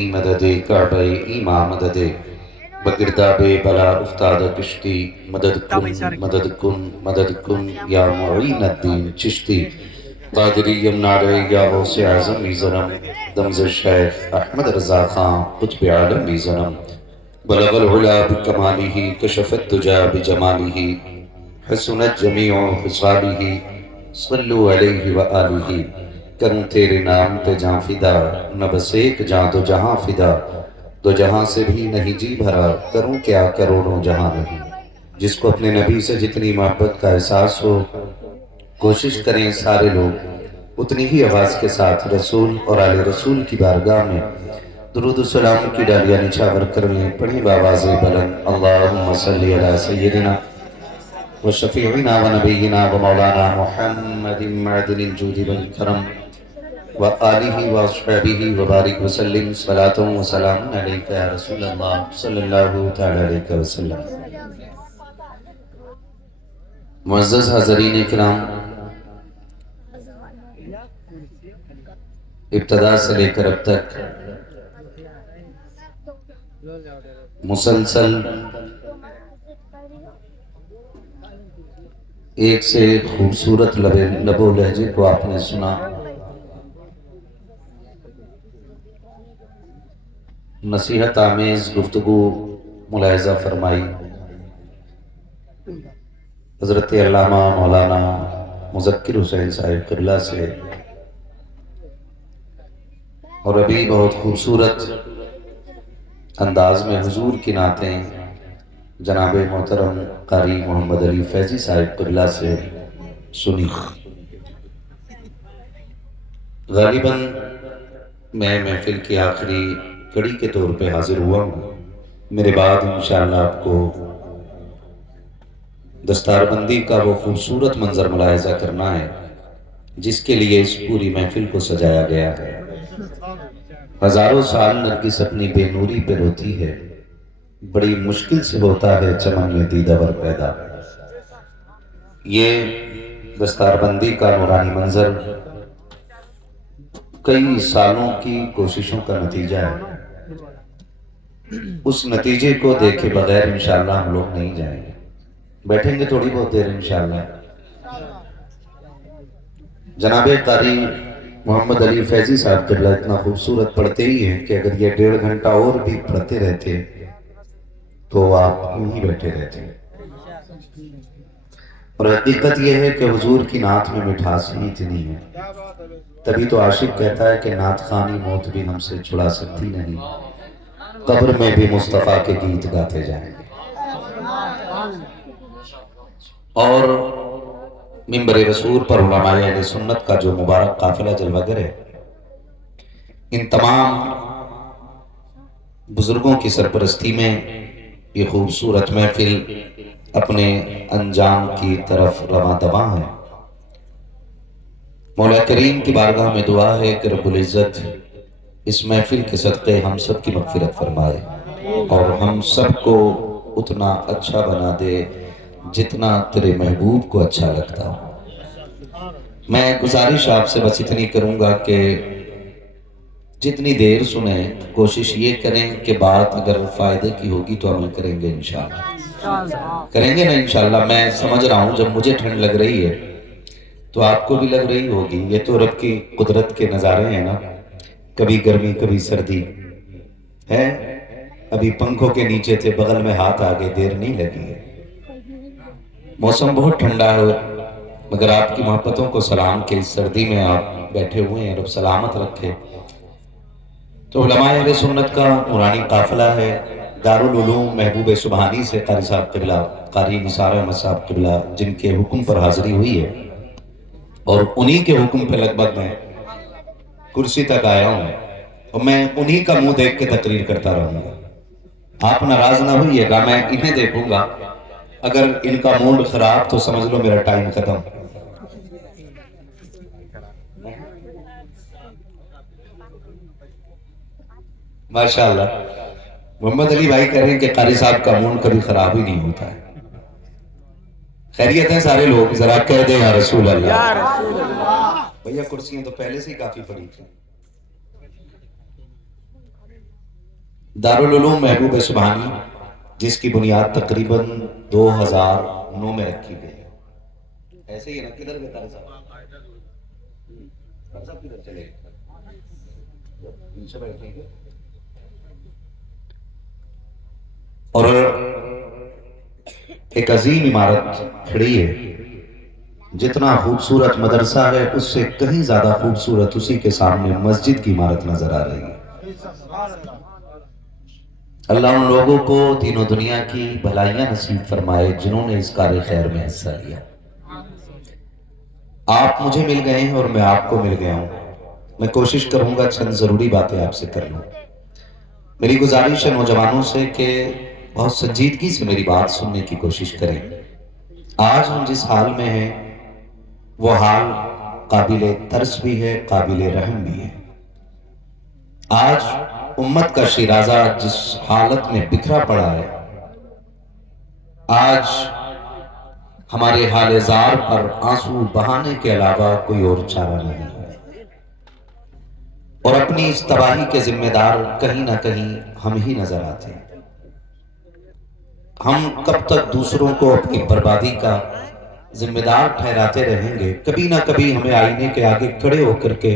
مدد کعبہ ایمان مدد بگرداب بلا افتاد کشتی مدد کن مدد کن یا معین الدین چشتی قادری یمنارے یا غوث اعظم میزنم دمز شیخ احمد رضا خان قطب عالم میزنم بلغ العلا بکمالہ کشف الدجا بجمالہ حسنت جمیع خصالہ صلو علیہ وآلہ کروں تیرے نام پہ جاں فدا نہ بس ایک جاں دو جہاں فدا دو جہاں سے بھی نہیں جی بھرا کروں کیا کروڑوں جہاں نہیں جس کو اپنے نبی سے جتنی محبت کا احساس ہو کوشش کریں سارے لوگ اتنی ہی آواز کے ساتھ رسول اور آل رسول کی بارگاہ میں درود و سلام کی ڈالیاں نچھاور کر لیں پڑھیں بآواز بلند اللہم صلی علی سیدنا وشفیعنا ونبینا ومولانا محمد معدن الجود والکرم وآلہ واصحابہ وبارک وسلم صلاة و سلام علیکہ یا رسول اللہ صلی اللہ تعالی علیہ وسلم۔ معزز حاضرین اکرام، ابتدا سے لے کر اب تک مسلسل ایک سے خوبصورت لب و لہجے کو آپ نے سنا، نصیحت آمیز گفتگو ملاحظہ فرمائی حضرت علامہ مولانا مذکر حسین صاحب قبلہ سے، اور ابھی بہت خوبصورت انداز میں حضور کی نعتیں جناب محترم قاری محمد علی فیضی صاحب قبلہ سے سنی۔ غالباً میں محفل کی آخری کڑی کے طور پہ حاضر ہوا ہوں، میرے بعد انشاءاللہ آپ کو دستار بندی کا وہ خوبصورت منظر ملاحظہ کرنا ہے جس کے لیے اس پوری محفل کو سجایا گیا ہے۔ ہزاروں سال نرگس اپنی بے نوری پہ روتی ہے، بڑی مشکل سے ہوتا ہے چمن میں دیدہ ور پیدا۔ یہ دستار بندی کا نورانی منظر کئی سالوں کی کوششوں کا نتیجہ ہے، اس نتیجے کو دیکھے بغیر انشاءاللہ ہم لوگ نہیں جائیں گے، بیٹھیں گے تھوڑی بہت دیر انشاءاللہ۔ جناب قاری محمد علی فیضی صاحب قبلہ اتنا خوبصورت پڑھتے ہی ہیں کہ اگر یہ 1.5 گھنٹہ اور بھی پڑھتے رہتے تو آپ یوں ہی بیٹھے رہتے، اور حقیقت یہ ہے کہ حضور کی نعت میں مٹھاس ہی اتنی ہے، تبھی تو عاشق کہتا ہے کہ نعت خوانی موت بھی ہم سے چھڑا سکتی نہیں، قبر میں بھی مصطفیٰ کے گیت گاتے جائیں گے۔ اور منبر رسول پر علماء اہل سنت کا جو مبارک قافلہ جلوہ گر ہے، ان تمام بزرگوں کی سرپرستی میں یہ خوبصورت محفل اپنے انجام کی طرف رواں دواں ہے۔ مولا کریم کی بارگاہ میں دعا ہے کہ رب العزت اس محفل کے صدقے ہم سب کی مغفرت فرمائے اور ہم سب کو اتنا اچھا بنا دے جتنا تیرے محبوب کو اچھا لگتا ہو۔ میں گزارش آپ سے بس اتنی کروں گا کہ جتنی دیر سنیں کوشش یہ کریں کہ بات اگر فائدے کی ہوگی تو عمل کریں گے انشاءاللہ، کریں گے نا انشاءاللہ۔ میں سمجھ رہا ہوں جب مجھے ٹھنڈ لگ رہی ہے تو آپ کو بھی لگ رہی ہوگی، یہ تو رب کی قدرت کے نظارے ہیں نا، کبھی گرمی کبھی سردی ہے۔ ابھی پنکھوں کے نیچے تھے، بغل میں ہاتھ آگے، دیر نہیں لگی ہے، موسم بہت ٹھنڈا ہے، مگر آپ کی محبتوں کو سلام کے اس سردی میں آپ بیٹھے ہوئے ہیں، رب سلامت رکھے۔ تو علماء اہل سنت کا نورانی قافلہ ہے، دارالعلوم محبوب سبحانی سے قاری صاحب قبلہ، قاری نثار احمد صاحب قبلہ، جن کے حکم پر حاضری ہوئی ہے، اور انہی کے حکم پہ لگ بھگ میں کرسی تک آیا ہوں، اور میں انہی کا منہ دیکھ کے تقریر کرتا رہوں گا۔ آپ ناراض نہ ہوئیے گا، میں انہیں دیکھوں گا، اگر ان کا موڈ خراب تو سمجھ لو میرا ٹائم ختم۔ ماشاءاللہ محمد علی بھائی کہہ رہے ہیں کہ قاری صاحب کا موڈ کبھی خراب ہی نہیں ہوتا ہے۔ خیریت ہے سارے لوگ، ذرا کہہ دیں یا رسول اللہ۔ بھیا کرسیاں تو پہلے سے ہی کافی پڑی تھی۔ दारुल उलूम महबूब सुबहानी, जिसकी बुनियाद तकरीबन 2009 में रखी गई है। ऐसे ही है ना, किधर गए कारी साहब? कारी साहब किधर चले गए? नीचे बैठेंगे। और एक अजीम इमारत खड़ी है, जितना खूबसूरत मदरसा है उससे कहीं ज्यादा खूबसूरत उसी के सामने मस्जिद की इमारत नजर आ रही है। अल्लाह उन लोगों को दीनों दुनिया की भलाइयां नसीब फरमाए जिन्होंने इस कार्य खैर में हिस्सा लिया। आप मुझे मिल गए हैं और मैं आपको मिल गया हूं। मैं कोशिश करूंगा चंद जरूरी बातें आपसे कर लूं। मेरी गुजारिश है नौजवानों से कि बहुत संजीदगी से मेरी बात सुनने की कोशिश करें। आज हम जिस हाल में हैं वो हाल काबिले तरस भी है, काबिले रहम भी है। आज उम्मत का शिराजा जिस हालत में बिखरा पड़ा है, आज हमारे हालेजार पर आंसू बहाने के अलावा कोई और चारा नहीं है। और अपनी इस तबाही के जिम्मेदार कहीं ना कहीं हम ही नजर आते हैं। हम कब तक दूसरों को अपनी बर्बादी का जिम्मेदार ठहराते रहेंगे? कभी ना कभी हमें आईने के आगे खड़े होकर के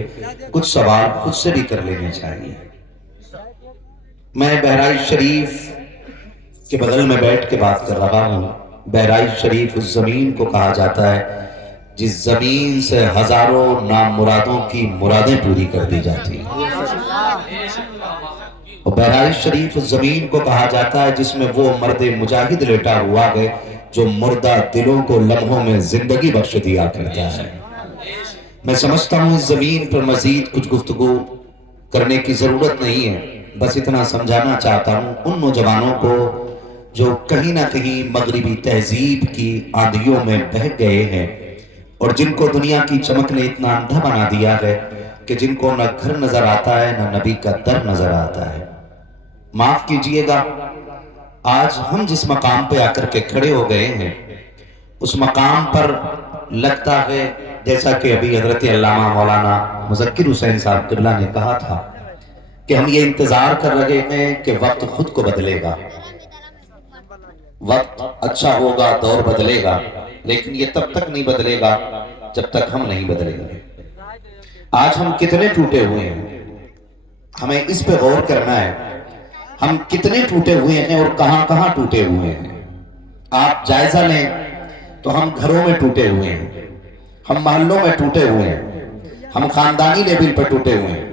कुछ सवाल खुद से भी कर लेने चाहिए। मैं बहराइच शरीफ के बगल में बैठ के बात कर रहा हूँ। बहराइच शरीफ उस जमीन को कहा जाता है जिस जमीन से हजारों नामुरादों की मुरादें पूरी कर दी जाती हैं। और बहराइच शरीफ उस जमीन को कहा जाता है जिसमें वो मर्दे मुजाहिद लेटा हुआ है जो मुर्दा दिलों को लम्हों में जिंदगी बख्श दिया करता है। मैं समझता हूँ इस जमीन पर मजीद कुछ गुफ्तगू करने की जरूरत नहीं है। बस इतना समझाना चाहता हूँ उन नौजवानों को जो कहीं ना कहीं मगरिबी तहजीब की आंधियों में बह गए हैं और जिनको दुनिया की चमक ने इतना अंधा बना दिया है कि जिनको न घर नजर आता है न नबी का दर नजर आता है। माफ कीजिएगा, आज हम जिस मकाम पे आकर के खड़े हो गए हैं उस मकाम पर लगता है जैसा कि अभी हजरत अल्लामा मौलाना मुज़क्किर हुसैन साहब क़िबला ने कहा था कि हम ये इंतजार कर रहे हैं कि वक्त खुद को बदलेगा, वक्त अच्छा होगा, दौर बदलेगा, लेकिन ये तब तक नहीं बदलेगा जब तक हम नहीं बदलेंगे। आज हम कितने टूटे हुए हैं, हमें इस पे गौर करना है। हम कितने टूटे हुए हैं और कहां कहां टूटे हुए हैं। आप जायजा लें तो हम घरों में टूटे हुए हैं, हम मोहल्लों में टूटे हुए हैं, हम खानदानी लेवल पर टूटे हुए हैं,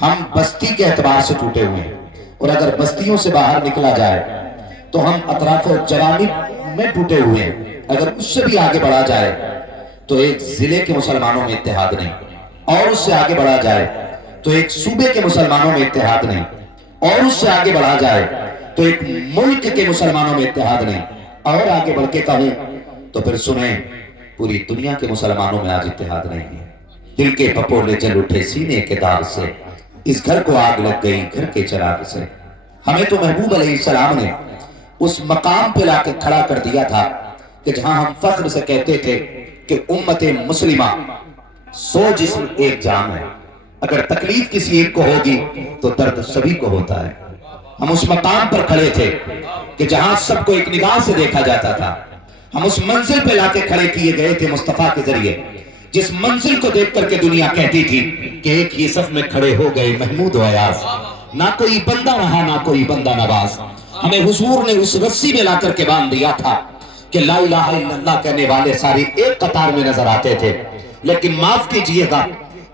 हम बस्ती के एतबार से टूटे हुए हैं। और अगर बस्तियों से बाहर निकला जाए तो हम अतराफ जवानी में टूटे हुए हैं। अगर उससे भी आगे बढ़ा जाए तो एक जिले के मुसलमानों में इत्तेहाद नहीं, और उससे आगे बढ़ा जाए तो एक सूबे के मुसलमानों में इत्तेहाद नहीं, और उससे आगे बढ़ा जाए तो एक मुल्क के मुसलमानों में इत्तेहाद नहीं, और आगे बढ़ के कहूं तो फिर सुने पूरी दुनिया के मुसलमानों में आज इत्तेहाद नहीं है। दिल के पपोले जल उठे सीने के दाग से, इस घर को आग लग गई घर के चिराग से। हमें तो महबूब अलैहिस्सलाम ने उस मकाम पे लाके खड़ा कर दिया था कि जहां हम फख्र से कहते थे कि उम्मत मुस्लिमा 100 जिस्म एक जान है, अगर तकलीफ किसी एक को होगी तो दर्द सभी को होता है। हम उस मकाम पर खड़े थे कि जहां सबको एक निगाह से देखा जाता था। हम उस मंजिल पे लाके खड़े किए गए थे मुस्तफा के जरिए, जिस मंजिल को देख करके दुनिया कहती थी कि एक ही सफ में खड़े हो गए महमूद व अयाज। ना कोई बंदा वहां ना कोई बंदा नवाज। हमें हुजूर ने उस रस्सी में ला करके बांध दिया था कि ला इलाहा इल्लल्लाह कहने वाले सारे एक कतार में नजर आते थे। लेकिन माफ कीजिएगा,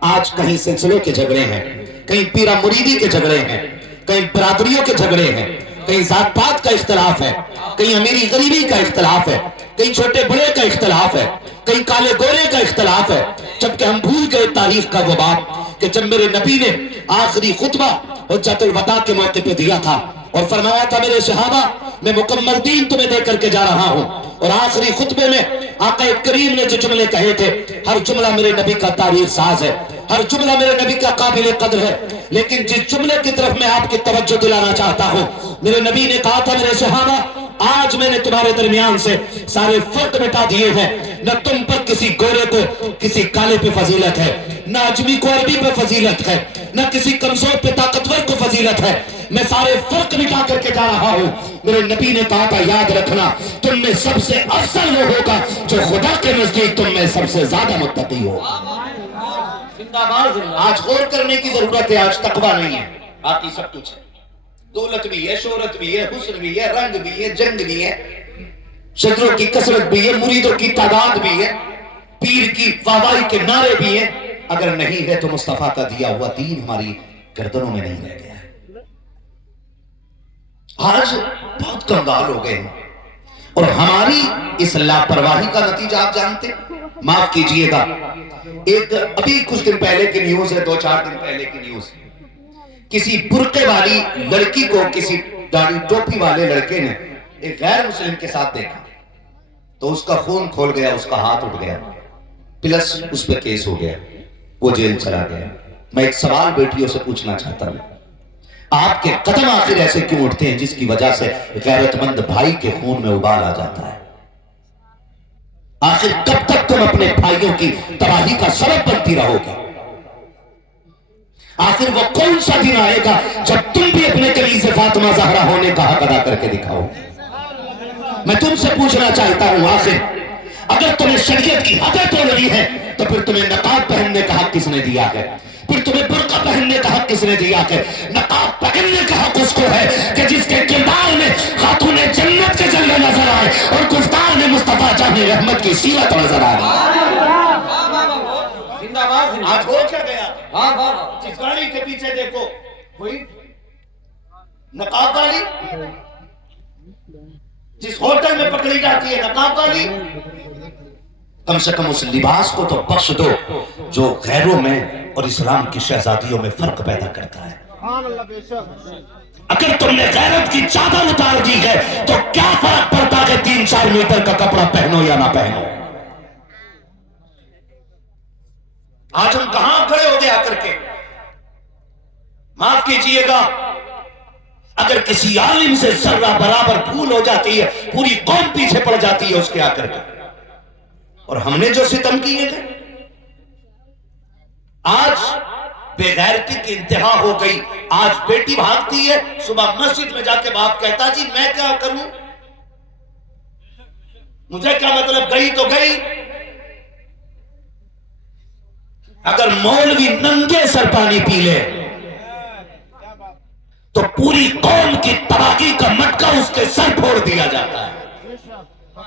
आज कहीं सिलसिलों के झगड़े हैं, कहीं पीरा मुरीदी के झगड़े हैं, कहीं बरादरियों के झगड़े हैं, कहीं जात पात का इख्तलाफ है, कहीं अमीरी गरीबी का इख्तलाफ है, कहीं छोटे बड़े का इख्तलाफ है, कहीं काले गोरे का इख्तलाफ है। जबकि हम भूल गए तारीख का वो बात कि जब मेरे नबी ने आखिरी खुतबा हुज्जतुल वदा के मौके पे दिया था और फरमाया था मेरे सहाबा मैं मुकम्मल दीन तुम्हें दे करके जा रहा हूं, और आखिरी खुतबे में आका करीम ने जो जुमले कहे थे हर जुमला मेरे नबी का तारीख साज है, हर जुमला मेरे नबी का काबिल कद्र है। लेकिन जिस जुमले की तरफ मैं आपकी तवज्जो दिलाना चाहता हूं, मेरे नबी ने कहा था मेरे सहाबा आज मैंने तुम्हारे दरमियान से सारे फर्क मिटा दिए हैं। न तुम पर किसी गोरे को किसी काले पे फजीलत है, न अजमी को अरबी पे फजीलत है, न किसी कमजोर पे ताकतवर को फजीलत है, मैं सारे फर्क मिटा करके जा रहा हूं। मेरे नबी ने कहा था याद रखना तुम में सबसे अफजल वो होगा जो खुदा के नजदीक तुम में सबसे ज्यादा मुत्तकी हो। आज गौर करने की जरूरत है, आज तकवा नहीं है, बाकी सब कुछ है। दौलत भी है, शोहरत भी है, हुस्न भी है, रंग भी है, जंग भी है, शत्रुओं की कसरत भी है, मुरीदों की तादाद भी है, पीर की वाहवाही के नारे भी हैं। अगर नहीं है तो मुस्तफा का दिया हुआ दीन हमारी गर्दनों में नहीं रह गया है। आज बहुत कंगाल हो गए हैं और हमारी इस लापरवाही का नतीजा आप जानते, माफ कीजिएगा, एक अभी कुछ दिन पहले की न्यूज है, 2-4 दिन पहले की न्यूज, किसी बुर्के वाली लड़की को किसी दाढ़ी टोपी वाले लड़के ने एक गैर मुस्लिम के साथ देखा तो उसका खून खोल गया, उसका हाथ उठ गया, प्लस उस पर केस हो गया, वो जेल चला गया। मैं एक सवाल बेटियों से पूछना चाहता हूं, आपके कदम आखिर ऐसे क्यों उठते हैं जिसकी वजह से गैरतमंद भाई के खून में उबाल आ जाता है? आखिर कब तक तुम अपने भाइयों की तबाही का सबब बनती रहोगे? आखिर वो कौन सा दिन आएगा जब तुम भी अपने कलीज फातिमा ज़हरा होने का हक अदा करके दिखाओगे? मैं तुमसे पूछना चाहता हूं, आखिर अगर तुम्हें शरीयत की हदें तोड़नी है तो फिर तुम्हें नकाब पहनने का हक किसने दिया है? फिर तुम्हें बुर्का पहनने का हक किसने दिया है? नकाब पहनने का हक उसको है कि जिसके किरदार में खातून जन्नत के जलवे नजर आए और गुफ्तार में मुस्तफा जाने रहमत की सीरत नजर आए। आज हो क्या गया? जिस गाड़ी के पीछे देखो कोई नकाब वाली, जिस होटल में पकड़ी जाती है नकाब वाली, कम से कम उस लिबास को तो बख्श दो जो गैरों में और इस्लाम की शहजादियों में फर्क पैदा करता है। अगर तुमने गैरत की चादर उतार दी है तो क्या फर्क पड़ता है 3-4 मीटर का कपड़ा पहनो या ना पहनो? आज हम कहां खड़े हो गए आकर के? माफ कीजिएगा, अगर किसी आलिम से जर्रा बराबर भूल हो जाती है पूरी कौम पीछे पड़ जाती है उसके आकर के। और हमने जो सितम किए थे, आज बेगैरती की इंतहा हो गई। आज बेटी भागती है, सुबह मस्जिद में जाके बाप कहता जी मैं क्या करूं, मुझे क्या मतलब, गई तो गई। अगर मौलवी नंगे सर पानी पी ले तो पूरी कौम की तबाही का मटका उसके सर फोड़ दिया जाता है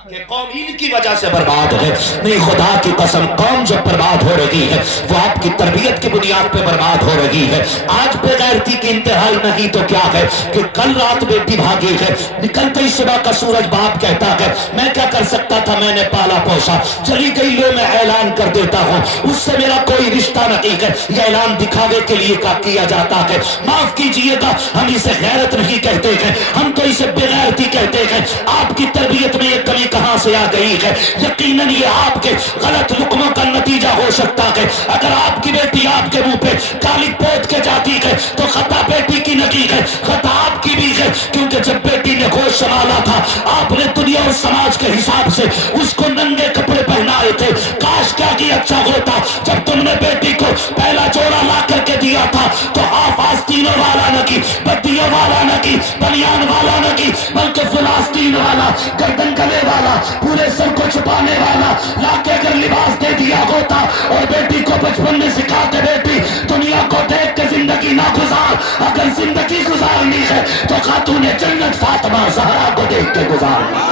कि कौम इनकी वजह से बर्बाद है। नहीं, खुदा की कसम, कौम जब बर्बाद हो रही है वो आपकी तरबियत की बुनियाद पे बर्बाद हो रही है। आज बेगैरती की इंतहाई नहीं तो क्या है कि कल रात बेटी भागी है, निकलते ही सुबह का सूरज बाप कहता है मैं क्या कर सकता था, मैंने पाला पोसा, चली गई लो मैं ऐलान कर देता हूँ, उससे मेरा कोई रिश्ता नहीं है। यह ऐलान दिखावे के लिए का किया जाता है। माफ कीजिएगा, हम इसे गैरत नहीं कहते हैं, हम तो इसे बेगैरती कहते हैं। आपकी तरबियत में एक कमी कहां से आ गई है? यकीनन ये आपके गलत हुक्मों का नतीजा हो सकता है। अगर आपकी बेटी आपके मुंह पे गाली पोत के जाती है तो खता बेटी की नहीं है, खता आपकी भी है, क्योंकि जब बेटी ने होश संभाला था आपने दुनिया और समाज के हिसाब से उसको नंगे कपड़े पहनाए थे। काश क्या कि अच्छा होता जब तुमने बेटी को पहला जोड़ा ला करके दिया था तो हाफ आस्तीनों वाला नहीं, बत्तियों वाला नहीं, बनियान वाला नहीं, बल्कि फिलास्तीन वाला, गर्दन गले वाला, पूरे सर को छुपाने वाला लाके अगर लिबास दे दिया होता और बेटी को बचपन में सिखाते बेटी दुनिया को देख के जिंदगी ना गुजार, अगर जिंदगी गुजारनी है तो खातून जन्नत फातिमा ज़हरा को देख के गुजारनी।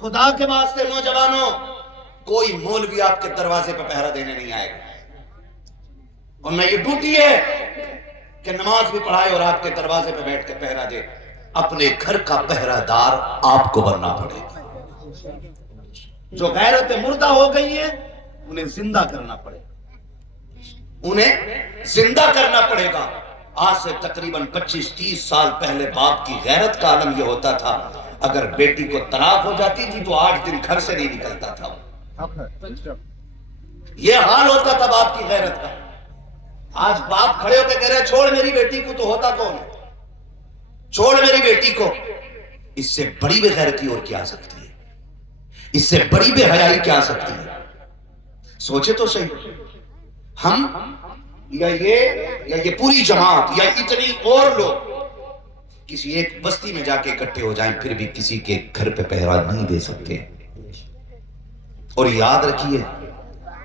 खुदा के वास्ते नौजवानों, कोई मौलवी आपके दरवाजे पर पहरा देने नहीं आएगा और न ये ड्यूटी है कि नमाज भी पढ़ाए और आपके दरवाजे पर बैठ के पहरा दे। अपने घर का पहरादार आपको बनना पड़ेगा। जो गैरत मुर्दा हो गई है उन्हें जिंदा करना पड़ेगा, उन्हें जिंदा करना पड़ेगा। आज से तकरीबन 25-30 साल पहले बाप की गैरत का आलम यह होता था, अगर बेटी को तलाक हो जाती थी तो 8 दिन घर से नहीं निकलता था। यह हाल होता था बाप की गैरत का। आज बाप खड़े होकर कह रहे छोड़ मेरी बेटी को, तो होता कौन है? छोड़ मेरी बेटी को। اس سے بڑی بے غیرتی اور کیا سکتی ہے؟ اس سے بڑی بے حیائی کیا سکتی ہے؟ سوچے تو صحیح، ہم یا یہ پوری جماعت یا اتنی اور لوگ کسی ایک بستی میں جا کے اکٹھے ہو جائیں پھر بھی کسی کے گھر پہ پہرا نہیں دے سکتے۔ اور یاد رکھیے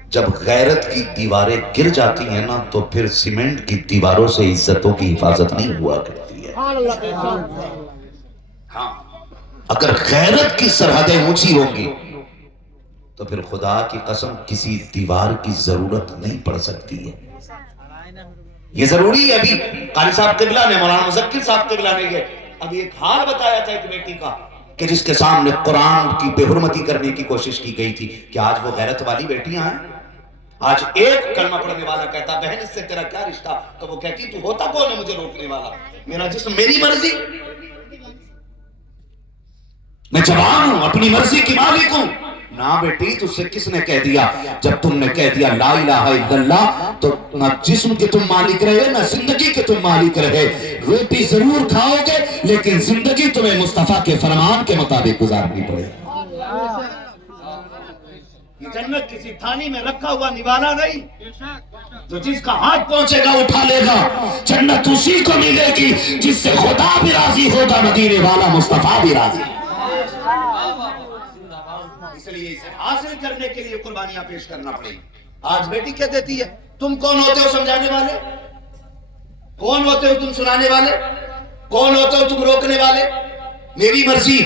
جب غیرت کی دیواریں گر جاتی ہیں نا تو پھر سیمنٹ کی دیواروں سے عزتوں کی حفاظت نہیں ہوا کرتی ہے۔ ہاں، اگر غیرت کی سرحدیں اونچی ہوں گی تو پھر خدا کی قسم کسی دیوار کی ضرورت نہیں پڑ سکتی ہے۔ یہ ضروری ہے۔ ابھی قاری صاحب قبلہ نے، مولانا مذکر صاحب قبلہ نے یہ ابھی ایک حال بتایا تھا ایک بیٹی کا کہ جس کے سامنے قرآن کی بے حرمتی کرنے کی کوشش کی گئی تھی کہ آج وہ غیرت والی بیٹیاں ہیں۔ آج ایک کلمہ پڑھنے والا کہتا بہن اس سے تیرا کیا رشتہ، تو وہ کہتی تو ہوتا کون ہے مجھے روکنے والا، میرا جسم میری مرضی، میں جوان ہوں، اپنی مرضی کی مالک ہوں۔ نہ بیٹی تجھ سے کس نے کہہ دیا؟ جب تم نے کہہ دیا لا الہ الا اللہ تو نہ جسم کے تم مالک رہے نہ زندگی کے تم مالک رہے۔ روٹی ضرور کھاؤ گے لیکن زندگی تمہیں مصطفیٰ کے فرمان کے مطابق گزارنی پڑے۔ یہ جنت کسی تھانی میں رکھا ہوا نوالا نہیں، جو جس کا ہاتھ پہنچے گا اٹھا لے گا۔ جنت اسی کو ملے گی جس سے خدا بھی راضی ہوگا، مدینے والا مصطفیٰ بھی راضی۔ اس لیے اسے حاصل کرنے کے لیے قربانیاں پیش کرنا پڑے گی۔ آج بیٹی کیا دیتی ہے؟ تم کون ہوتے ہو سمجھانے والے؟ کون ہوتے ہو تم سنانے والے؟ کون ہوتے ہو تم روکنے والے؟ میری مرضی۔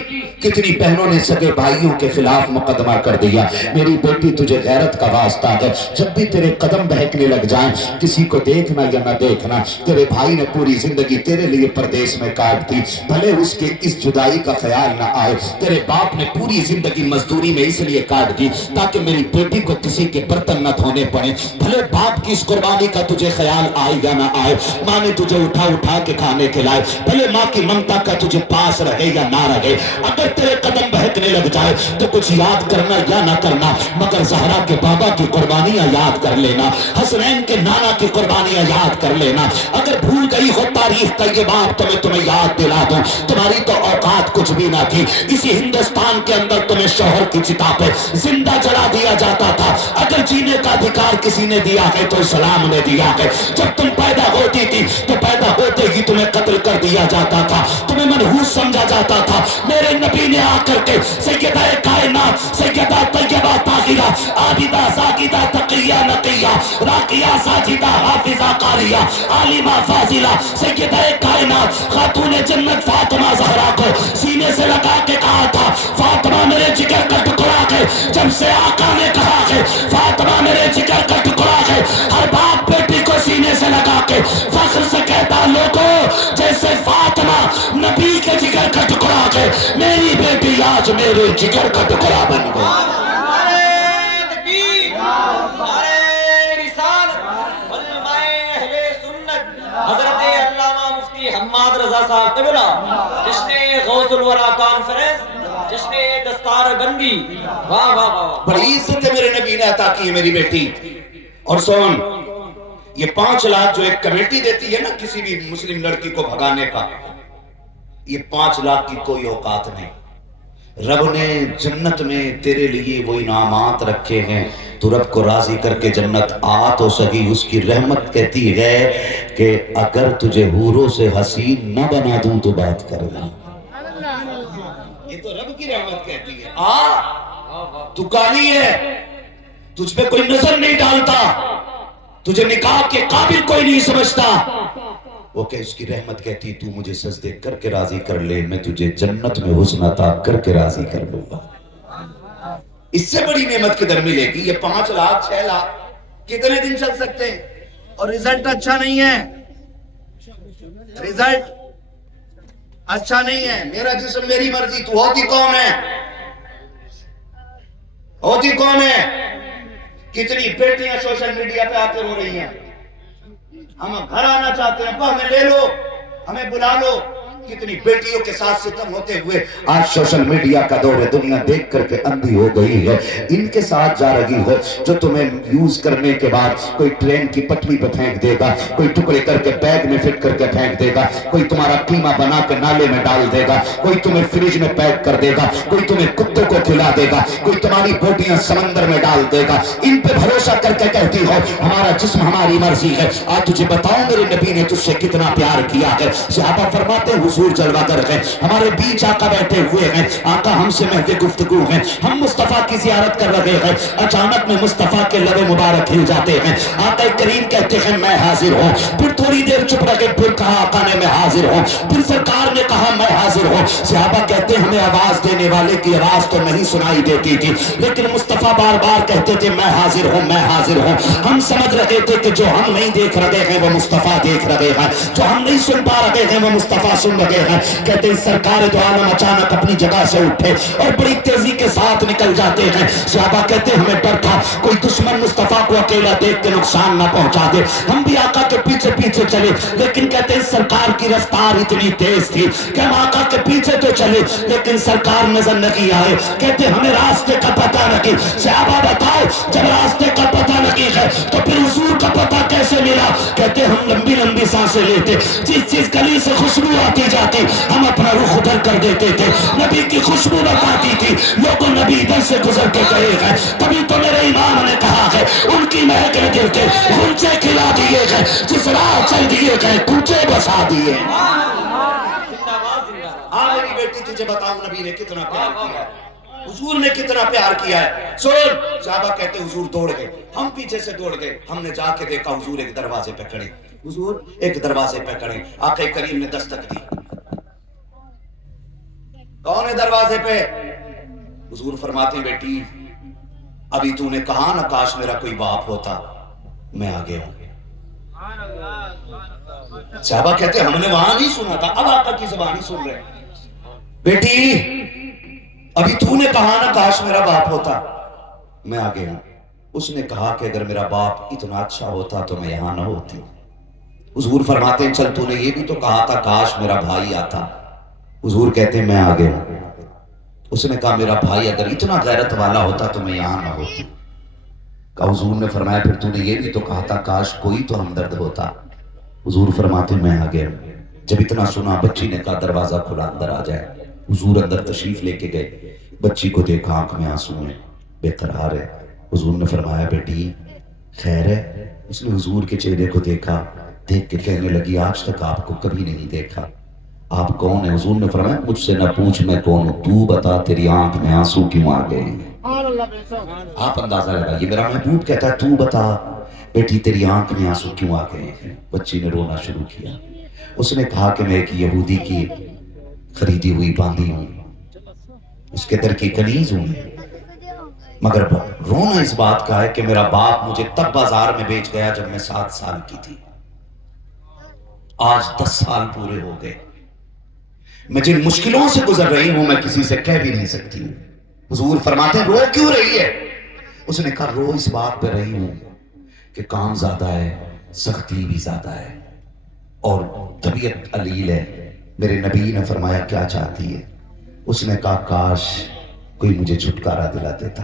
کتنی بہنوں نے سگے بھائیوں کے خلاف مقدمہ کر دیا۔ میری بیٹی تجھے غیرت کا واسطہ ہے، جب بھی تیرے قدم بہکنے لگ جائیں کسی کو دیکھنا یا نہ دیکھنا۔ تیرے بھائی نے پوری زندگی تیرے لیے پردیس میں کاٹ دی، بھلے اس کے اس جدائی کا خیال نہ آئے۔ تیرے باپ نے پوری زندگی مزدوری میں اس لیے کاٹ دی تاکہ میری بیٹی کو کسی کے برتن نہ دھونے پڑے، بھلے باپ کی اس قربانی کا تجھے خیال آئے یا نہ آئے۔ ماں نے تجھے اٹھا کے کھانے کھلائے، بھلے ماں کی ممتا کا تجھے پاس رہے یا نہ رہے۔ اگر تیرے قدم بہکنے لگ جائے تو کچھ یاد کرنا یا نہ کرنا، مگر زہرا کے بابا کی قربانیاں یاد کر لینا، حسنین کے نانا کی قربانیاں یاد کر لینا۔ اگر بھول گئی ہو تاریخ کا یہ باپ تو میں تمہیں یاد دلا دوں، تمہاری تو اوقات کچھ بھی نہ تھی۔ اسی ہندوستان کے اندر تمہیں شوہر کی چتا پہ زندہ جلا دیا جاتا تھا۔ اگر جینے کا ادھیکار کسی نے دیا ہے تو اسلام نے دیا ہے۔ جب تم پیدا ہوتی تھی تو پیدا ہوتے ہی تمہیں قتل کر دیا جاتا تھا، تمہیں منحوس سمجھا جاتا تھا۔ میرے نبی نے آ کر کے سیدہ کائنات، سیدہ طیبہ طاہرہ، عابدہ ساجدہ تقیہ نقیہ، راقیہ ساجدہ حافظہ قاریہ، عالمہ فاضلہ، سیدہ کائنات خاتون جنت فاطمہ زہرا کو سینے سے لگا کے کہا تھا فاطمہ میرے جگر کا ٹکڑا ہے۔ جب سے آقا نے کہا ہے فاطمہ میرے جگر کا ٹکڑا ہے، ہر باپ بیٹی کو سینے سے لگا کے فخر سے کہتا لوگوں جیسے فاطمہ نبی کے جگر کا ٹکڑا ہے، میری بیٹی آج میرے جگر کا ٹکڑا بن گئی۔ حضرت علامہ مفتی حماد رضا صاحب قبلہ، جشن غوث الورا کانفرنس، جشن دستار بندی، واہ واہ واہ، بڑی عزت ہے میرے نبی نے عطا کی ہے میری بیٹی۔ اور سون یہ 5 لاکھ جو ایک کمیٹی دیتی ہے نا کسی بھی مسلم لڑکی کو بھگانے کا، یہ 5 لاکھ کی کوئی اوقات نہیں۔ رب نے جنت میں تیرے لیے وہ انعامات رکھے ہیں، تو رب کو راضی کر کے جنت آ تو سکی۔ اس کی رحمت کہتی ہے کہ اگر تجھے حوروں سے حسین نہ بنا دوں تو بات کرنا۔ یہ تو رب کی رحمت کہتی ہے، آ تو کالی ہے، تجھ پہ کوئی نظر نہیں ڈالتا، تجھے نکاح کے قابل کوئی نہیں سمجھتا۔ وہ کہ اس کی رحمت کہتی تو مجھے سجدے کر کے راضی کر لے، میں تجھے جنت میں حسن عطا کر کے راضی کر لوں گا۔ اس سے بڑی نعمت کدھر ملے گی؟ یہ 5 لاکھ 6 لاکھ کتنے دن چل سکتے ہیں؟ اور رزلٹ اچھا نہیں ہے، رزلٹ اچھا نہیں ہے۔ میرا جسم میری مرضی، تو ہوتی کون ہے؟ ہوتی کون ہے؟ کتنی بیٹیاں سوشل میڈیا پہ آتے رو رہی ہیں، ہم گھر آنا چاہتے ہیں، ہمیں لے لو، ہمیں بلا لو، कितनी बेटियों के साथ सितम होते हुए आज सोशल मीडिया का दौर है, दुनिया देख करके अंधी हो गई है। इनके साथ जा रही हो जो तुम्हें यूज करने के बाद कोई ट्रेन की पटरी पे फेंक देगा, कोई टुकड़े करके बैग में फिट करके फेंक देगा, कोई तुम्हारा कीमा बना के नाले में डाल देगा, कोई तुम्हें फ्रिज में पैक कर देगा, कोई तुम्हें कुत्तों को खिला देगा, कोई तुम्हारी बोटियां समंदर में डाल देगा। इन पे भरोसा करके कहती हो हमारा जिस्म हमारी मर्जी है। आज तुझे बताऊं मेरे नबी ने तुझसे कितना प्यार किया है। सहाबा फरमाते हुजूर जलवागर है, हमारे बीच आका बैठे हुए हैं, आका हमसे महके गुफ्तगू हैं, हम मुस्तफा की जियारत कर रहे हैं, अचानक में मुस्तफा के लबे मुबारक हिल जाते हैं। आका करीम कहते हैं मैं हाजिर हूँ, फिर थोड़ी देर चुप रहे, फिर कहा आका ने मैं हाजिर हूँ, फिर सरकार ने कहा मैं हाजिर हूँ। सहाबा कहते हमें आवाज देने वाले की आवाज तो नहीं सुनाई देती थी, लेकिन मुस्तफा बार बार कहते थे मैं हाजिर हूँ, मैं हाजिर हूँ। हम समझ रहे थे कि जो हम नहीं देख रहे हैं वो मुस्तफा देख रहे हैं, जो हम नहीं सुन पा रहे हैं वो मुस्तफा सुन रहे हैं। कहते हैं सरकार दो आलम अचानक अपनी जगह से उठे और बड़ी तेजी के साथ निकल जाते हैं। सहाबा कहते हमें डर था कोई दुश्मन मुस्तफा को अकेला देख के नुकसान ना पहुंचा दे, हम भी आका के पीछे पीछे चले, लेकिन कहते हैं सरकार की रफ्तार इतनी तेज थी कि हम आका के पीछे तो चले लेकिन सरकार नजर नहीं आए। कहते हमें रास्ते का पता नहीं। सहाबा बताओ जब रास्ते का पता नहीं है तो फिर हुजूर का पता कैसे मिला? कहते हम लंबी लंबी सांसें लेते, जिस गली से खुशबू आती जाती हम अपना रुख उधर कर देते थे, नबी की खुशबू बताती थी, लोगों नबी इधर से गुजर के गए हैं। तभी तो मेरे इमाम ने कहा है उनकी महक दिल के गुंजे खिला दिए गए, जिस राह चल दिए गए कूचे बसा दिए। हाँ मेरी बेटी तुझे बताऊं नबी ने कितना प्यार किया है, हुजूर ने कितना प्यार किया है। सुन सहाबा कहते हुजूर दौड़ गए, हम पीछे से दौड़ गए, हमने जाके देखा हुजूर एक दरवाजे पे खड़े, हुजूर एक दरवाजे पे खड़े। आके करीम ने दस्तक दी, कौन है दरवाजे पे? हुजूर फरमाते बेटी अभी तूने कहा ना काश मेरा कोई बाप होता, मैं आ गया हूं। सहाबा कहते हमने वहां नहीं सुना था, अब आका की जुबानी सुन रहे। बेटी अभी तूने कहा ना काश मेरा बाप होता, मैं आ गया हूं। उसने कहा कि अगर मेरा बाप इतना अच्छा होता तो मैं यहां ना होती। हुजूर फरमाते चल तूने ये भी तो कहा था काश मेरा भाई आता। हुजूर कहते मैं आ गया हूं। उसने कहा मेरा भाई अगर इतना गैरत वाला होता तो मैं यहां ना होती। कहा हुजूर ने फरमाया फिर तूने ये भी तो कहा था काश कोई तो हमदर्द होता। हुजूर फरमाते मैं आ गया। जब इतना सुना बच्ची ने कहा दरवाजा खुला अंदर आ जाए। हुजूर अंदर तशरीफ लेके गए, बच्ची को देखा आंख में आंसू है, बेकरार है। हुजूर ने फरमाया बेटी खैर है? उसने हुजूर के चेहरे को देखा, देख के कहने लगी आज तक आपको कभी नहीं देखा, आप कौन है? हुजूर ने फरमाया मुझसे न पूछ मैं कौन हूं, तू बता तेरी आंख में आंसू क्यों आ गए? आप अंदाजा लगाइए, मेरा महबूब कहता है तू बता बेटी तेरी आंख में आंसू क्यों आ गए? बच्ची ने रोना शुरू किया। उसने कहा कि मैं एक यहूदी की खरीदी हुई बांधी हूं, उसके दर की कनीज हूं, मगर रोना इस बात का है कि मेरा बाप मुझे तब बाजार में बेच गया जब मैं 7 साल की थी। आज 10 साल पूरे हो गए, मैं जिन मुश्किलों से गुजर रही हूं मैं किसी से कह भी नहीं सकती हूं। हुजूर फरमाते रो क्यों रही है? उसने कहा रो इस बात पे रही हूं कि काम ज्यादा है, सख्ती भी ज्यादा है और तबीयत अलील है। मेरे नबी ने फरमाया क्या चाहती है? उसने कहा काश कोई मुझे छुटकारा दिला देता।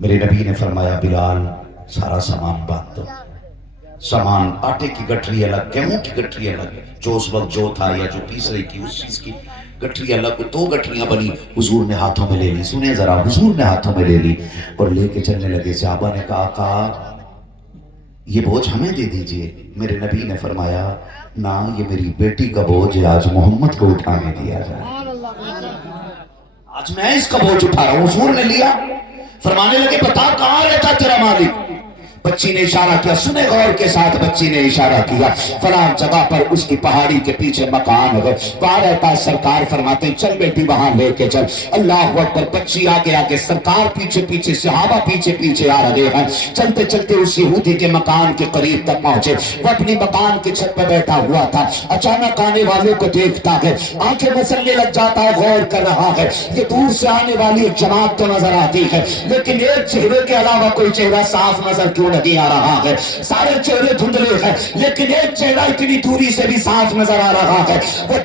मेरे नबी ने फरमाया बिलाल सारा सामान बांध दो। सामान आटे की गठरी अलग, गेहूं की गठरी अलग, जो उस वक्त जो था या जो पीस रही थी उस चीज की गठरी अलग। 2 गठरियां बनी, हुजूर ने हाथों में ले ली। सुने जरा, हुजूर ने हाथों में ले ली और लेके चलने लगे। सहाबा ने कहा ये बोझ हमें दे दीजिए। मेरे नबी ने फरमाया ना, ये मेरी बेटी का बोझ है, आज मोहम्मद को उठाने दिया जाए, आज मैं इसका बोझ उठा रहा हूं। हुजूर ने लिया, फरमाने लगे बता कहां रहता तेरा मालिक? बच्ची ने इशारा किया, सुने गौर के साथ बच्ची ने इशारा किया, फलां जगह पर उसकी पहाड़ी के पीछे मकान है, वहां रहता है। सरकार फरमाते चल बेटी वहां लेके चल। अल्लाह अकबर। बच्ची आगे आगे, सरकार पीछे पीछे, सहाबा पीछे पीछे आ रहे हैं। चलते चलते उस यहूदी के मकान के करीब तक पहुंचे। वो अपनी मकान की छत पर बैठा हुआ था। अचानक आने वालों को देखता है, आंखें मसलने लग जाता है, गौर कर रहा है। ये दूर से आने वाली एक जमात तो नजर आती है, लेकिन एक चेहरे के अलावा कोई चेहरा साफ नजर क्यों نہیں آ رہا ہے، سارے چہرے دھندلے ہیں، لیکن ایک چہرہ اتنی دوری سے بھی صاف نظر آ رہا ہے۔ وہ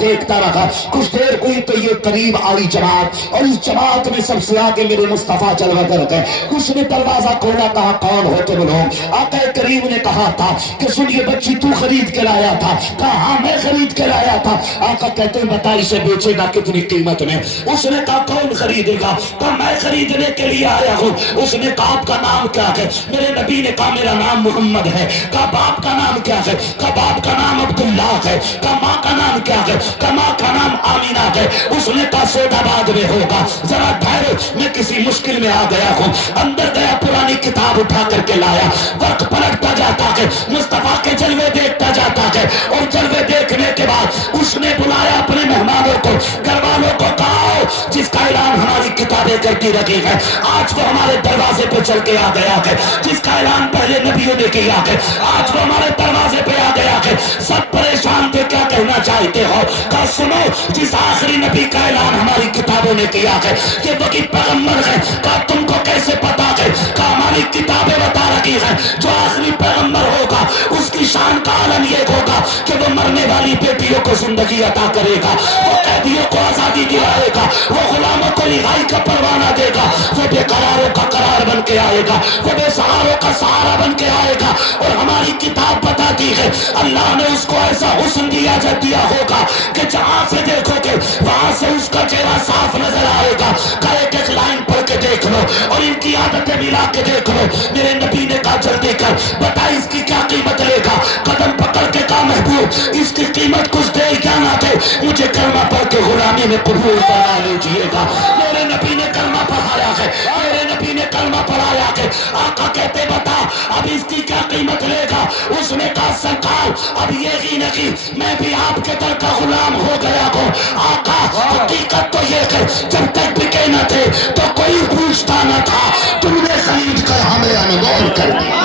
دیکھتا رہا، کچھ دیر ہوئی تو یہ قریب آئی جماعت، اور اس جماعت میں سب سے آگے میرے مصطفیٰ جلوہ گر گئے۔ اس نے دروازہ کھولا، کہا کون ہو تم لوگ؟ آقا کریم نے کہا تھا کہ سن یہ بچی تو خرید کے لایا تھا؟ کہا ہاں میں خرید کے لایا تھا۔ آقا کہتے ہیں بتا اسے بیچے گا کتنی قیمت میں؟ اس نے کہا کون خریدے گا؟ کہا میں خریدنے کے لیے آیا ہوں۔ اس نے کہا آپ کا نام کیا ہے؟ میرے نبی نے کہا میرا نام محمد ہے۔ کہا باپ کا نام کیا ہے؟ کہا باپ کا نام عبداللہ ہے۔ کہا ماں کا نام کیا ہے؟ کہا ماں کا نام آمینہ ہے۔ اس نے کہا سودا باد میں ہوگا، ذرا ٹھہرو میں کسی مشکل میں آ گیا ہوں۔ اندر گیا، پرانی کتاب اٹھا کر کے لایا، وقت پلٹتا جاتا ہے، مصطفیٰ کے جلوے دیکھتا جاتا ہے، اور جلوے دیکھنے کے بعد اس نے بلایا اپنے مہمانوں کو، گھر والوں کو، کہا جس کا اعلان ہماری کتابیں کرتی رہی ہے آج وہ ہمارے دروازے پہ چل کے آ گیا ہے، جس کا اعلان پہلے نبیوں نے کیا ہے آج وہ ہمارے دروازے پہ آ گیا ہے۔ سب پریشان تھے، کیا کہنا چاہتے ہو؟ کہا سنو، جس آخری نبی کا اعلان ہماری کتابوں نے کیا ہے کہ وہی پیغمبر ہے۔ کہا تم کو کیسے پتا ہے؟ کہا ہماری کتابیں بتا رہی ہیں جو آخری پیغمبر ہوگا اس کی شان کا عالم یہ ہوگا کہ وہ مرنے والی بیٹیوں کو زندگی عطا کرے گا، وہ قیدیوں کو آزادی دلائے گا، وہ غلاموں کو رہائی کا پروانہ دے گا، وہ بے قراروں کا قرار بن کے آئے گا، وہ بے سہاروں کا سہارا بن کے آئے گا۔ اور ہماری کتاب بتاتی ہے اللہ نے اس کو ایسا حسن دیا ہوگا کہ جہاں سے دیکھو گے وہاں سے اس کا چہرہ صاف نظر آئے گا۔ کہ ایک ایک لائن پڑھ کے دیکھ لو اور ان کی عادتیں ملا کے دیکھ لو۔ میرے نبی نے کہا جلدی کر بتا اس کی کیا قیمت لے گا؟ قدم پکڑ کے کہا محبوب اس کی قیمت کچھ دے کیا نہ دے، مجھے کلمہ پڑھ کے غلامی میں قبول کروا لیجیے گا۔ میرے نبی نے کلمہ پڑھایا ہے، میرے نبی نے کلمہ پڑھایا ہے۔ آقا کہتے بتا اب اس کی کیا قیمت لے گا؟ اس نے کہا سرکار اب یہی نہیں میں بھی آپ کے در کا غلام ہو گیا ہوں۔ آقا حقیقت تو یہ ہے جب تک بکے نہ تھے تو کوئی پوچھتا نہ تھا، تم نے خرید کر ہمیں انمول کر دیا۔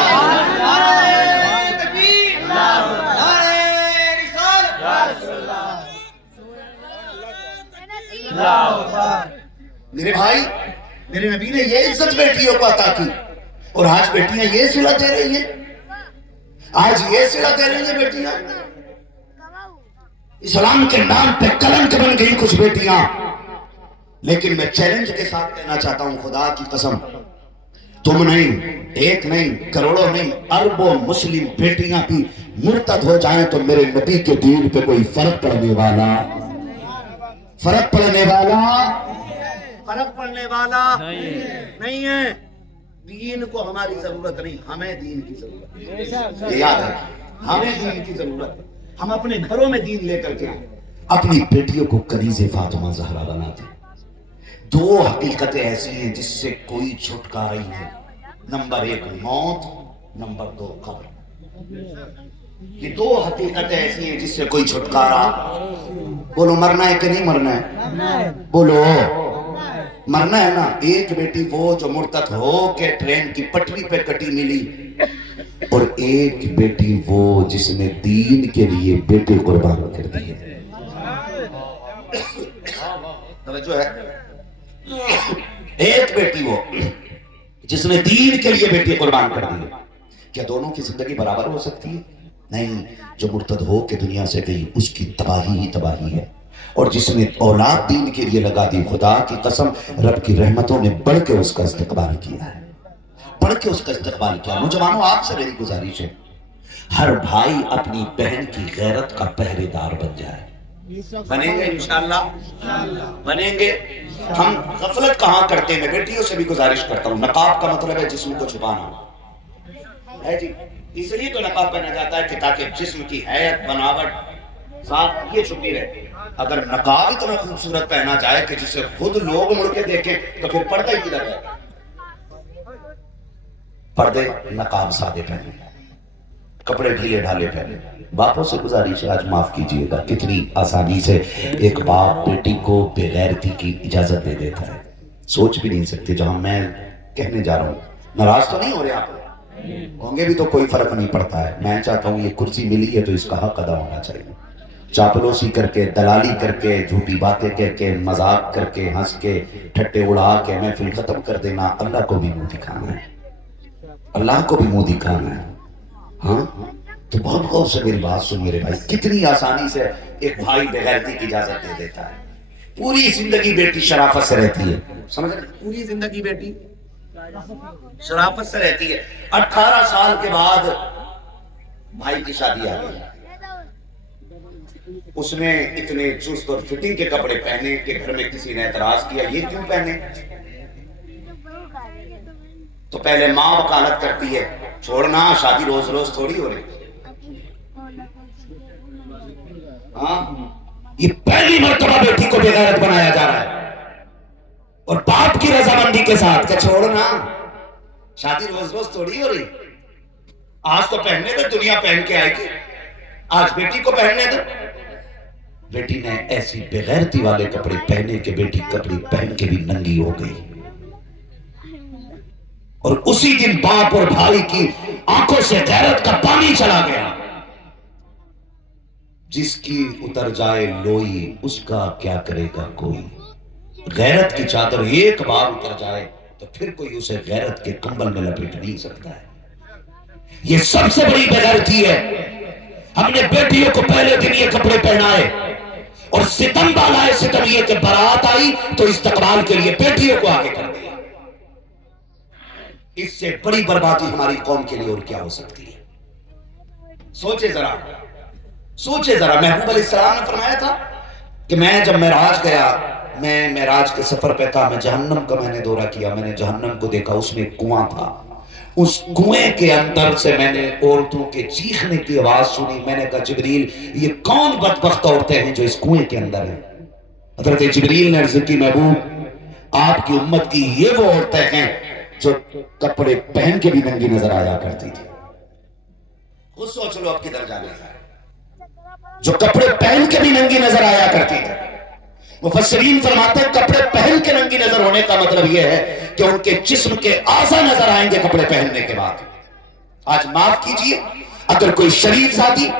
میرے بھائی، میرے نبی نے یہ عزت بیٹیوں کو عطا کی، اور آج بیٹیاں یہ صلہ دے رہی ہیں، آج یہ صلہ دے رہی ہیں بیٹیاں۔ اسلام کے نام پہ کلنک بن گئی کچھ بیٹیاں، لیکن میں چیلنج کے ساتھ کہنا چاہتا ہوں خدا کی قسم تم نہیں، ایک نہیں، کروڑوں نہیں، اربوں مسلم بیٹیاں بھی مرتد ہو جائیں تو میرے نبی کے دین پہ کوئی فرق پڑنے والا نہیں ہے۔ دین کو ہماری ضرورت نہیں، ہمیں دین کی ضرورت ہے، یاد ہے ہمیں دین کی ضرورت ہے۔ ہم اپنے گھروں میں دین لے کر کے آئیں، اپنی بیٹیوں کو کنیز فاطمہ زہرا بنا دیں۔ دو حقیقتیں ایسی ہیں جس سے کوئی چھٹکارا ہی نہیں، نمبر 1 موت، نمبر 2 قبر۔ یہ دو حقیقتیں ایسی ہیں جس سے کوئی چھٹکارا۔ بولو مرنا ہے کہ نہیں مرنا ہے؟ بولو مرنا ہے نا۔ ایک بیٹی وہ جو مرتد ہو کے ٹرین کی پٹری پہ کٹی ملی، اور ایک بیٹی وہ جس نے دین کے لیے بیٹے قربان کر دیے۔ توجہ ہے؟ ایک بیٹی وہ جس نے دین کے لیے بیٹے قربان کر دیے۔ کیا دونوں کی زندگی برابر ہو سکتی ہے؟ نہیں۔ جو مرتد ہو کے دنیا سے گئی اس کی تباہی ہی تباہی ہے، اور جس نے اولاد دین کے لیے لگا دی خدا کی قسم رب کی رحمتوں نے بڑھ کے اس کا استقبال کیا ہے، بڑھ کے اس کا استقبال کیا۔ نوجوانوں آپ سے میری گزارش ہے ہر بھائی اپنی بہن کی غیرت کا پہرے دار بن جائے۔ بنیں گے انشاءاللہ، بنیں گے۔ ہم غفلت کہاں کرتے ہیں؟ میں بیٹیوں سے بھی گزارش کرتا ہوں، نقاب کا مطلب ہے جسم کو چھپانا ہے جی، اس لیے تو نقاب پہنا جاتا ہے کہ تاکہ جسم کی حیت بناوٹ صاف یہ چھپی رہے۔ اگر نقاب اتنا خوبصورت پہنا جائے کہ جسے خود لوگ مڑ کے دیکھیں تو پھر پردہ ہی کدھر ہے؟ پردے نقاب سادے پہنے، کپڑے ڈھیلے ڈھالے پہنے۔ باپوں سے گزارش ہے آج معاف کیجئے گا، کتنی آسانی سے ایک باپ بیٹی کو بے غیرتی کی اجازت دے دیتا ہے، سوچ بھی نہیں سکتے۔ جہاں میں کہنے جا رہا ہوں، ناراض تو نہیں ہو رہے آپ ہوں گے بھی تو کوئی فرق نہیں پڑتا ہے۔ میں چاہتا ہوں یہ کرسی ملی ہے تو اس کا حق ادا ہونا چاہیے۔ چاپلوسی کر کے، دلالی کر کے، جھوٹی باتیں کہہ کے، مذاق کر کے، ہنس کے، ٹھٹے اڑا کے محفل ختم کر دینا، اللہ کو بھی منہ دکھانا ہے۔ अल्लाह को भी मुंह दिखाना है। हाँ, तो बहुत गौर से मेरी बात सुन मेरे भाई, कितनी आसानी से एक भाई बेगैरती की इजाजत दे देता है। पूरी जिंदगी बेटी शराफत से रहती है, समझ रहे, पूरी जिंदगी बेटी शराफत से रहती है। 18 साल के बाद भाई की शादी आ गई, उसने इतने चुस्त और फिटिंग के कपड़े पहने कि घर में किसी ने एतराज किया, ये क्यों पहने? तो पहले माँ वकालत करती है, छोड़ना, शादी रोज रोज थोड़ी हो रही। हाँ, ये पहली मर्तबा बेटी को बेगैरत बनाया जा रहा है और बाप की रजामंदी के साथ। क्या छोड़ना, शादी रोज रोज थोड़ी हो रही। आज तो पहनने दो, दुनिया पहन के आएगी, आज बेटी को पहनने दो। बेटी ने ऐसी बेगैरती वाले कपड़े पहने कि बेटी कपड़े पहन के भी नंगी हो गई। और उसी दिन बाप और भाई की आंखों से गैरत का पानी चला गया। जिसकी उतर जाए लोई उसका क्या करेगा कोई। गैरत की चादर एक बार उतर जाए तो फिर कोई उसे गैरत के कंबल में लपेट नहीं सकता है। ये सबसे बड़ी बेगैरती है। हमने बेटियों को पहले दिन ये कपड़े पहनाए और सितम बालाए, सितम ये कि बारात आई तो इस्तकबाल के लिए बेटियों को आगे कर दिया। इससे बड़ी बर्बादी हमारी कौम के लिए और क्या हो सकती है? सोचे जरा, सोचे जरा। महबूब अलैहिस्सलाम ने फरमाया था कि मैं जब मेराज गया, मैं मेराज के सफर पे था, मैं जहन्नम का मैंने दौरा किया, मैंने जहन्नम को देखा, उसमें एक कुआं था। उस कुएं के अंदर से मैंने औरतों के चीखने की आवाज सुनी। मैंने कहा जिब्रील, ये कौन बदबख्त औरतें हैं जो इस कुएं के अंदर हैं? हजरत जिब्रील ने अर्ज़ की, महबूब आपकी उम्मत की ये वो औरतें हैं जो कपड़े पहन के भी नंगी नजर आया करती थी। खुद सोच लो अब किधर जाने का। जो कपड़े पहन के भी नंगी नजर आया करती थी। मुफस्सिरीन फरमाते हैं कपड़े पहन के नंगी नजर होने का मतलब यह है कि उनके जिस्म के आज़ा नजर आएंगे कपड़े पहनने के बाद। आज माफ कीजिए, अगर कोई शरीफ जाती,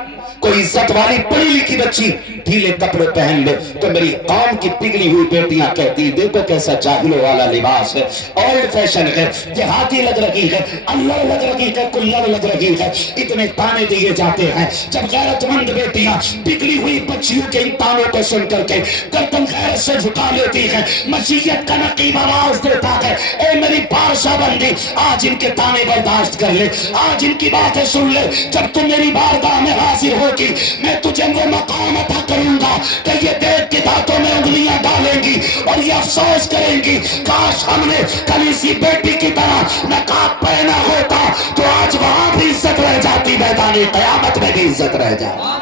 कोई इज्जत वाली पढ़ी लिखी बच्ची ढीले कपड़े पहन ले तो मेरी कौम की पिघली हुई बेटियां कहती, देखो कैसा जाहिलों वाला लिबास है, ओल्ड फैशन है, देहाती लग रही है, अल्लड़ लग रही है, कुल्लड़ लग रही है। इतने ताने दिए जाते हैं। जब गैरतमंद बेटियां पिघली हुई बच्चियों के इन तानों को सुन करके गर्दन गैरत से झुका लेती है, मसीयत का नकीब आवाज देता है, ए मेरी पारसा बंदी, आज इनके ताने बर्दाश्त कर ले, आज इनकी बातें सुन ले। जब तुम मेरी बारगाह में हाजिर होगी, मैं तुझे वो मकाम अता करूंगा कि ये देख के दांतों में उंगलियां डालेंगी और ये अफसोस करेंगी, काश हमने कल इसी बेटी की तरह नकाब पहना होता तो आज वहां भी इज्जत रह जाती, मैदानी कयामत में भी इज्जत रह जाती।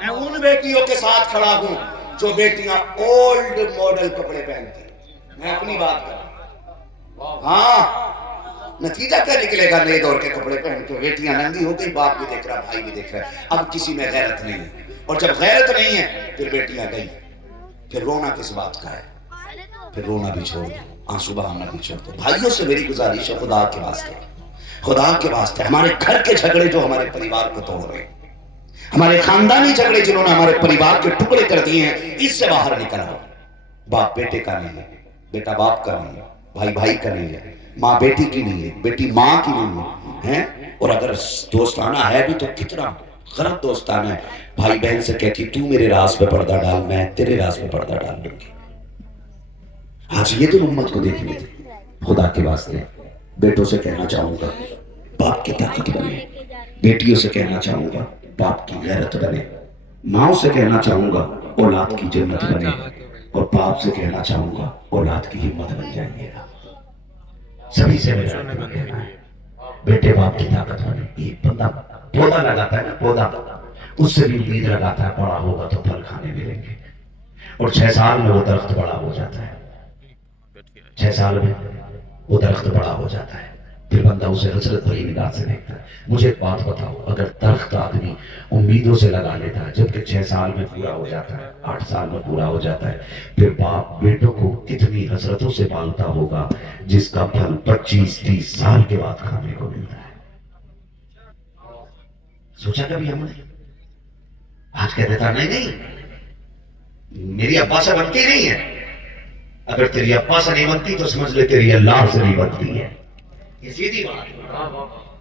मैं उन बेटियों के साथ खड़ा हूं जो बेटियां ओल्ड मॉडल कपड़े पहनती। मैं अपनी बात कर रहा हूं। हाँ, नतीजा क्या निकलेगा? नए दौर के कपड़े पहन के बेटियां नंगी हो गई, बाप भी देख रहा, भाई भी देख रहा है। अब किसी में गैरत नहीं है, और जब गैरत नहीं है फिर बेटियां गई, फिर रोना किस बात का है? फिर रोना भी छोड़ दो, आंसू बहाना भी छोड़ दो। भाइयों से मेरी गुजारिश है, खुदा के वास्ते, खुदा के वास्ते, हमारे घर के झगड़े जो हमारे परिवार को तोड़ रहे, हमारे खानदानी झगड़े जिन्होंने हमारे परिवार के टुकड़े कर दिए हैं, इससे बाहर निकल आओ। बाप बेटे का नहीं है, बेटा बाप का नहीं है, भाई भाई का नहीं है, माँ बेटी की नहीं है, बेटी माँ की नहीं है, हैं? और अगर दोस्ताना है भी तो कितना गलत दोस्ताना है। भाई बहन से कहती तू मेरे राज पे पर्दा डाल, मैं तेरे राज पे पर्दा डाल दूंगी। आज ये तो उम्मत को देखने थे। खुदा के वास्ते बेटों से कहना चाहूंगा बाप की ताकत बने, बेटियों से कहना चाहूंगा बाप की गैरत बने, माँ से कहना चाहूंगा औलाद की जन्नत बने, और बाप से कहना चाहूंगा औलाद की हिम्मत बन जाइएगा। सभी से मेरा कहना है, बेटे बाप की ताकत बने। एक बंदा पौधा लगाता है ना, पौधा, उससे भी उम्मीद लगाता है बड़ा होगा तो फल खाने मिलेंगे, और 6 साल में वो दरख्त बड़ा हो जाता है, 6 साल में वो दरख्त बड़ा हो जाता है। फिर बंदा उसे हसरत भरी निगाह से देखता है। मुझे एक बात बताओ, अगर दरख्त आदमी उम्मीदों से लगा लेता है, जबकि 6 साल में पूरा हो जाता है, 8 साल में पूरा हो जाता है, फिर बाप बेटों को कितनी हसरतों से पालता होगा जिसका फल 25-30 साल के बाद खाने को मिलता है। सोचा कभी हमने? आज कह देता नहीं नहीं मेरी अब्बा से बनती नहीं है। अगर तेरी अब्बा से नहीं बनती तो समझ ले तेरी अल्लाह से नहीं बनती है। یہ سیدھی بات ہے.